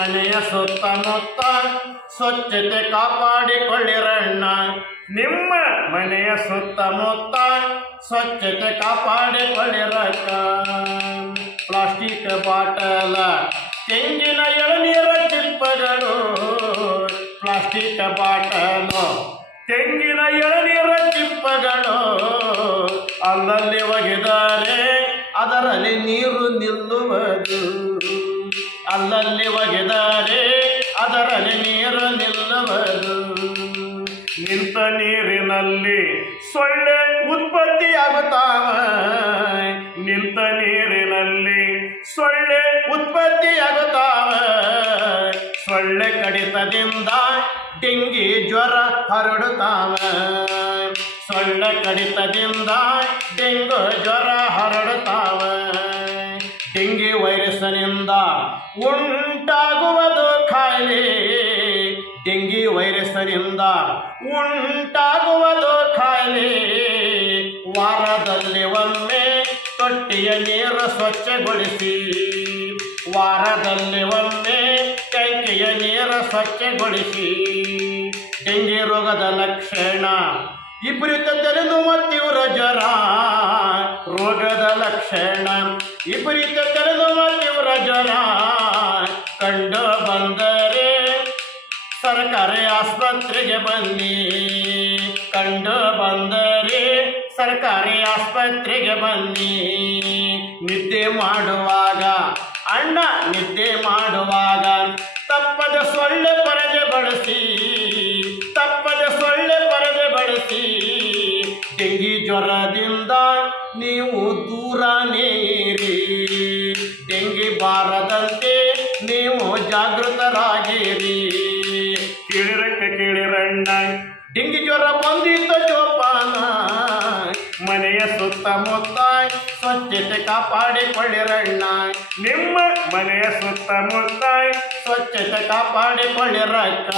ಮನೆಯ ಸುತ್ತಮುತ್ತ ಸ್ವಚ್ಛತೆ ಕಾಪಾಡಿಕೊಳ್ಳಿರಣ್ಣ. ನಿಮ್ಮ ಮನೆಯ ಸುತ್ತಮುತ್ತ ಸ್ವಚ್ಛತೆ ಕಾಪಾಡಿಕೊಳ್ಳಿರಕ್ಕ ಪ್ಲಾಸ್ಟಿಕ್ ಬಾಟಲ, ತೆಂಗಿನ ಎಳನೀರ ಚಿಪ್ಪಗಳು ಪ್ಲಾಸ್ಟಿಕ್ ಬಾಟಲು, ತೆಂಗಿನ ಎಳನೀರ ಚಿಪ್ಪಗಳು ಅಲ್ಲಲ್ಲಿ ಒಗೆದರೆ ಅದರಲ್ಲಿ ನೀರು ನಿಲ್ಲುವುದು. ಅಲ್ಲಲ್ಲಿ ಒಗೆದರೆ ನೀರಿನಲ್ಲಿ ಸೊಳ್ಳೆ ಉತ್ಪತ್ತಿಯಾಗುತ್ತಾವ. ನಿಂತ ನೀರಿನಲ್ಲಿ ಸೊಳ್ಳೆ ಉತ್ಪತ್ತಿಯಾಗುತ್ತಾವ. ಸೊಳ್ಳೆ ಕಡಿತದಿಂದ ಡೆಂಗಿ ಜ್ವರ ಹರಡುತ್ತಾವ. ಸೊಳ್ಳೆ ಕಡಿತದಿಂದ ಡೆಂಗು ಜ್ವರ ಹರಡುತ್ತಾವ. ಡೆಂಗಿ ವೈರಸ್ನಿಂದ ಉಂಟಾಗುವುದು ವೈರಸ್ನಿಂದ ಉಂಟಾಗುವ ಕಾಯಿಲೆ ವಾರದಲ್ಲಿ ಒಮ್ಮೆ ತೊಟ್ಟಿಯ ನೀರ ಸ್ವಚ್ಛಗೊಳಿಸಿ. ವಾರದಲ್ಲಿ ಒಮ್ಮೆ ನೀರು ಸ್ವಚ್ಛಗೊಳಿಸಿ. ಡೆಂಗಿ ರೋಗದ ಲಕ್ಷಣ ಇಬ್ಬರಿತ ತಲೆನೋವು ತೀವ್ರ ಜ್ವರ, ರೋಗದ ಲಕ್ಷಣ ಇಬ್ಬರಿತ ತಲೆನೋವು ತೀವ್ರ ಜ್ವರ ಕಂಡು ಬಂದರೆ ಸರ್ಕಾರಿ ಆಸ್ಪತ್ರೆಗೆ ಬನ್ನಿ. ಕಂಡು ಬಂದರೆ ಸರ್ಕಾರಿ ಆಸ್ಪತ್ರೆಗೆ ಬನ್ನಿ. ನಿದ್ದೆ ಮಾಡುವಾಗ, ಅಣ್ಣ ನಿದ್ದೆ ಮಾಡುವಾಗ, ತಪ್ಪದ ಸೊಳ್ಳೆ ಪರದೆ ಬಳಸಿ ತಪ್ಪದ ಸೊಳ್ಳೆ ಪರದೆ ಬಳಸಿ ಡೆಂಗಿ ಜ್ವರದಿಂದ ನೀವು ದೂರ ದೂರನೇರಿ ಡೆಂಗಿ ಬಾರದಂತೆ ನೀವು ಜಾಗೃತರಾಗಿರಿ. ಕೇಳಿರಕ್ಕೆ ಕೇಳಿರಣ್ಣ ಡಿಂಗಿ ಜ್ವರ ಬಂದಿದ್ದ ಜೋಪಾನ ಮನೆಯ ಸುತ್ತಮುತ್ತ ಸ್ವಚ್ಛತೆ ಕಾಪಾಡಿಕೊಳ್ಳಿರಣ್ಣ ನಿಮ್ಮ ಮನೆಯ ಸುತ್ತಮುತ್ತ ಸ್ವಚ್ಛತೆ ಕಾಪಾಡಿಕೊಳ್ಳಿರಕ್ಕ.